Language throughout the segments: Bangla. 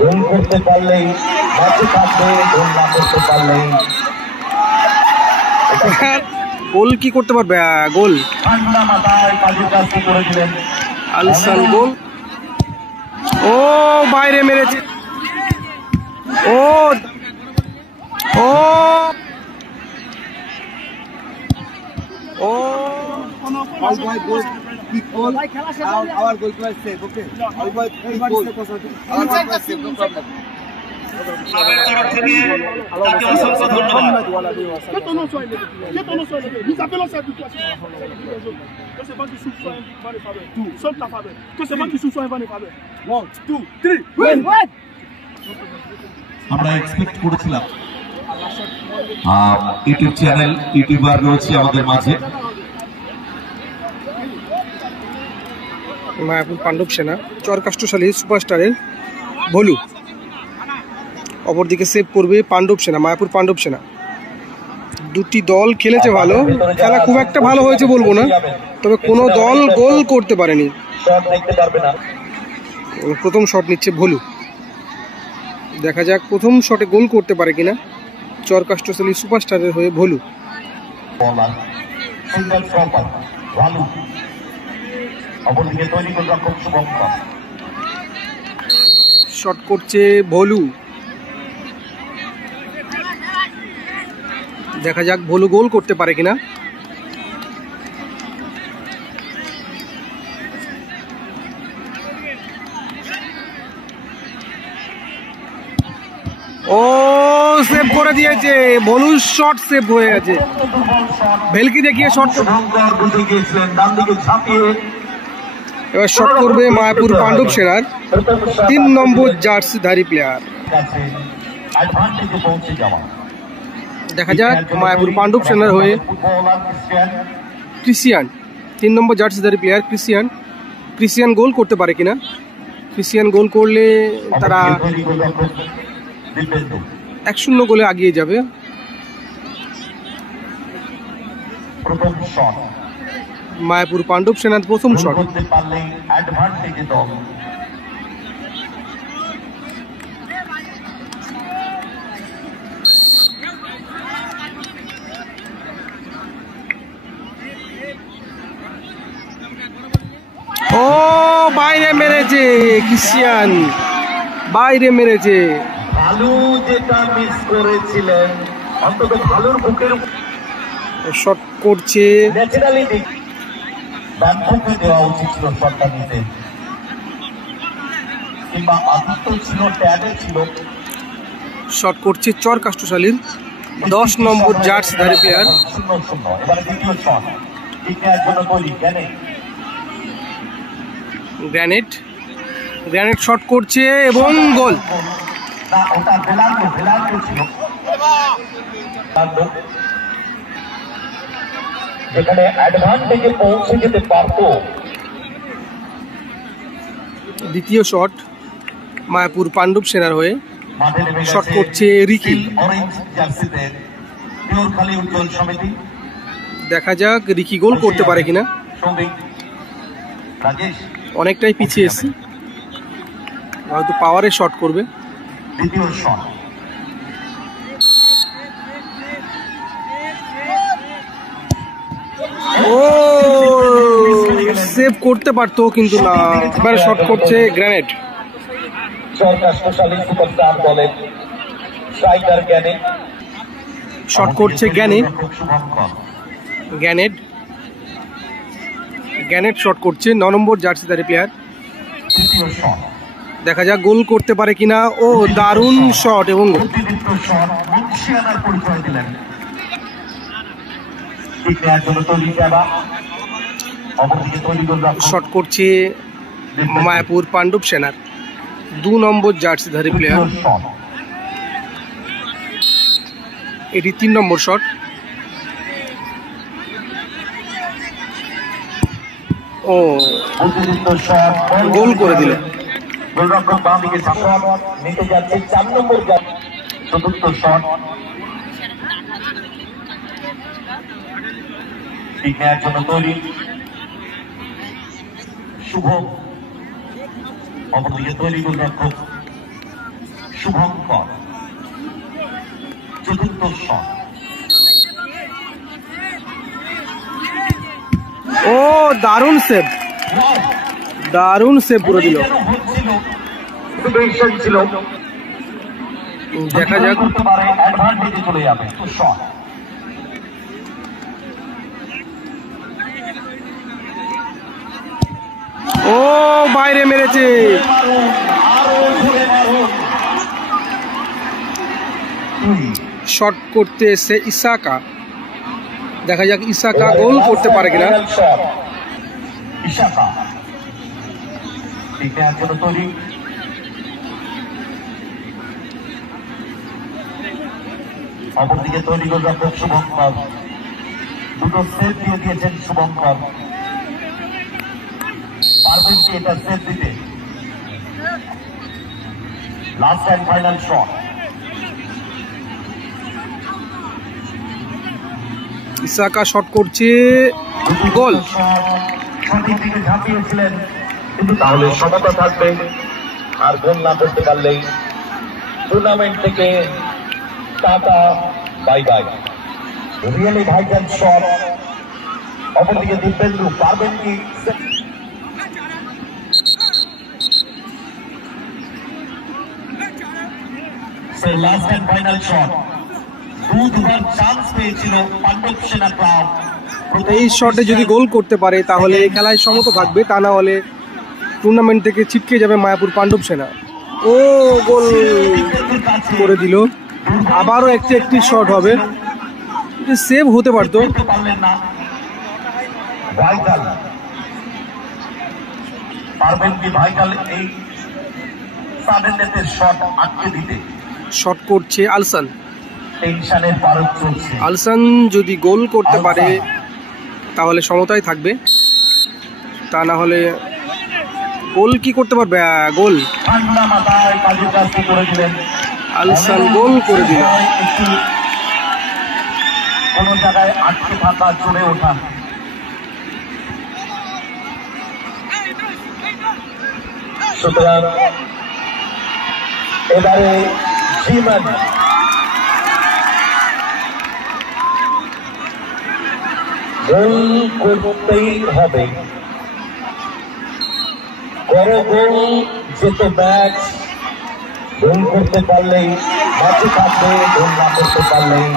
গোল করতে পারলেই মাঠে থাকবে, গোল না করতে পারলেই গোল কি করতে পারবে? গোল ঠান্ডা মাথায় কাজের কাজটি করে দিলেন আলসান। গোল, ও বাইরে মেরেছে, ও ও ও সবের তরফ থেকে তাকে অসংখ্য ধন্যবাদ। আমরা এক্সপেক্ট করেছিলাম ইউটিউব চ্যানেল ইউটিউবার রয়েছে আমাদের মাঝে। মায়াপুর পাণ্ডব সেনা চরকাষ্টশালী সুপারস্টারের ভলু, অপরদিকে সেভ করবে পাণ্ডব সেনা, মায়াপুর পাণ্ডব সেনা। দুটি দল খেলেছে ভালো, খেলা খুব একটা ভালো হয়েছে বলবো না, তবে কোনো দল গোল করতে পারেনি। প্রথম শট নিচ্ছে ভলু, দেখা যাক প্রথম শটে গোল করতে পারে কিনা চরকাষ্টশালী সুপারস্টারের হয়ে ভলু। শট করছে ভলু, দেখা যাক ভলু গোল করতে পারে কিনা। ও সেভ করে দিয়েছে, ভলু শট সেভ হয়ে গেছে। ভেলকি দেখিয়ে শট, এবার শট করবে মায়াপুর পাণ্ডব সেনার 3 নম্বর জার্সিধারী প্লেয়ার। দেখা যাক মায়াপুর পাণ্ডব সেনার হয়ে ক্রিশ্চিয়ান, 3 নম্বর জার্সিধারী প্লেয়ার ক্রিশ্চিয়ান গোল করতে পারে কিনা। ক্রিশ্চিয়ান গোল করলে তারা 1-0 গোলে এগিয়ে যাবে। মায়াপুর পাণ্ডব সেনার প্রথম শট, ও বাইরে মেরেছে ক্রিশ্চিয়ান, বাইরে মেরেছে। ভালো যেটা মিস করেছিলেন, অন্তত ভালোর বুকের শট করছে, ন্যাচারালি ব্যর্থকে দেওয়া উচিত ছিল শটটা নিতে, কিংবা আদিত্য ছিল ট্যাবে ছিল। শট করছে চরকাষ্টশালীর 10 নম্বর জার্সিধারী প্লেয়ার। 0-0 এবারে দ্বিতীয় শট ঠিক নেওয়ার জন্য বলি গ্র্যানেট শট করছে এবং গোল। না, ওটা বেলান্ডো ছিল, যেখানে অ্যাডভান্টেজে পৌঁছে যেতে পারত। দ্বিতীয় শট মায়াপুর পাণ্ডব সেনার হয়ে, শট করছে রিকি। দেখা যাক রিকি গোল করতে পারে কিনা। অনেকটাই পিছিয়ে এসেছে, হয়তো পাওয়ারে শট করবে। ও সেভ করতে পারতো কিন্তু না, এবারে শট করছে গ্র্যানেট। শট করছে গ্যানেট শট করছে 9 নম্বর জার্সিধারী প্লেয়ার। দেখা যাক গোল করতে পারে কিনা। ও দারুণ শট এবং শট করছে মায়াপুর পাণ্ডব সেনার 2 নম্বর জার্সিধারী প্লেয়ার। এটি 3 নম্বর শট। ও গোল করে দিল। গোলরক্ষক বাম দিকে নিতে যাচ্ছে 4 নম্বর চতুর্থ শট ঠিক নেওয়ার জন্য তৈরি শুভ, অপরদিকে তৈরি গোলরক্ষক শুভঙ্কর চতুর্থ শট। ও দারুণ সেভ, দারুণ সেভ করে দিল। ছিল দেখা যাক। করতে পারে অ্যাডভান্টেজে চলে যাবে তো শট। ও বাইরে মেরেছে। শট করতে এসে ইসাকা, দেখা যাক ইসাকা গোল করতে পারে কিনা। ইসাকা ঠিক আছে তৈরি। অপরদিকে তৈরি করে রাখবেন শুভঙ্কর, দুটো সেট দিয়ে দিয়েছেন শুভঙ্কর। পারবেন কি এটা সেট দিতে? Last and final shot. ইসাকা শট করছে, গোল। সঠিক দিকে ঝাঁপিয়েছিলেন, কিন্তু তাহলে সমতা থাকবে, আর গোল না করতে পারলেই টুর্নামেন্ট থেকে tata bye bye. Really vital shot. অপরদিকে দিব্যেন্দু পারবেন কি? Last and final shot. দুবার চান্স পেয়েছিল পাণ্ডব সেনা ক্লাব। এই শটে যদি গোল করতে পারে তাহলে খেলায় সমতা থাকবে, তা না হলে টুর্নামেন্ট থেকে ছিটকে যাবে মায়াপুর পাণ্ডব সেনা। ও গোল করে দিল। আবারও একটি শট হবে, সেভ হতে পারতো। ভাইটাল পারবেন কি? ভাইটাল এই সাডেনের শট আটকে দিতে। শট করছে আলসান। টেনশনের পারদ চলছে। আলসান যদি গোল করতে পারে তাহলে সমতায় থাকবে, তা না হলে গোল কি করতে পারবে? গোল। ঠান্ডা মাথায় কাজের কাজটি করে দিলেন আলসান, গোল করে দিল। কোন জায়গায় আটকে থাকা, চলে ওঠা। সুতরাং এবারে সীমান গোল করতেই হবে। বড় গোল যেত ম্যাচ, গোল করতে পারলেই ম্যাচে থাকবে, গোল না করতে পারলেই।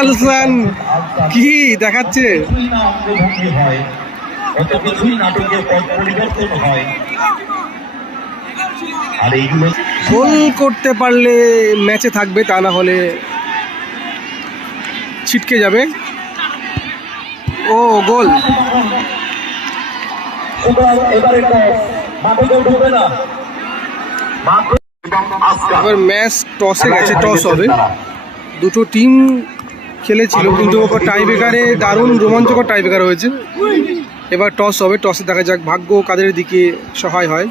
আলসান কি দেখাচ্ছে? কিছুই না অঙ্গভঙ্গি হয়, এত কিছুই নাটকের পথ পরিবর্তন হয়, আর এইগুলো গোল করতে পারলে ম্যাচে থাকবে, তা না হলে ছিটকে যাবে। ও গোল। এবারে মাঠে কেউ ঢুকবে না। এবার ম্যাচ টসে গেছে, টস হবে। দুটো টিম খেলেছিল কিন্তু ওপর টাইব্রেকারে দারুণ রোমাঞ্চকর টাইব্রেকার হয়েছে। এবার টস হবে, টসে দেখা যাক ভাগ্য কাদের দিকে সহায় হয়।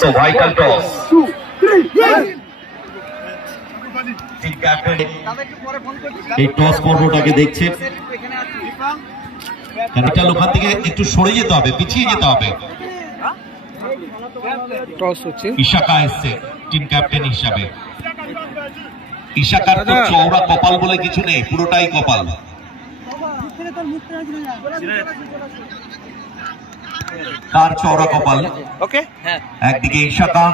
So vital toss. এই টস পর্বটাকে দেখছেন, এটা ওখান থেকে একটু সরে যেতে হবে, পিছিয়ে যেতে হবে। টস হচ্ছে, ইশাকা এসছে টিম ক্যাপ্টেন হিসাবে। ইশাকার তো চওড়া কপাল বলে কিছু নেই, পুরোটাই কপাল। তার চওড়া কপাল। ওকে, একদিকে ইশাকা,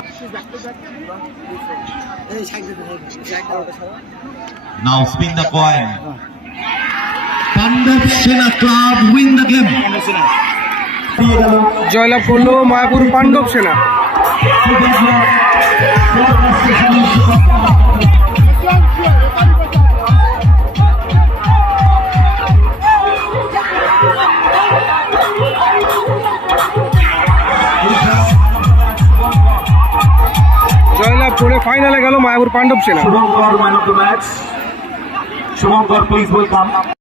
নাও স্পিন দ্য কয়েন। পাণ্ডব সেনা ক্লাব উইন দ্য গেম। জয়লাভ করলো মায়াপুর পাণ্ডব সেনা। জয়লাভ করে ফাইনালে গেল মায়াপুর পাণ্ডব সেনা। Shubhankar, man of the match. Shubhankar, please welcome.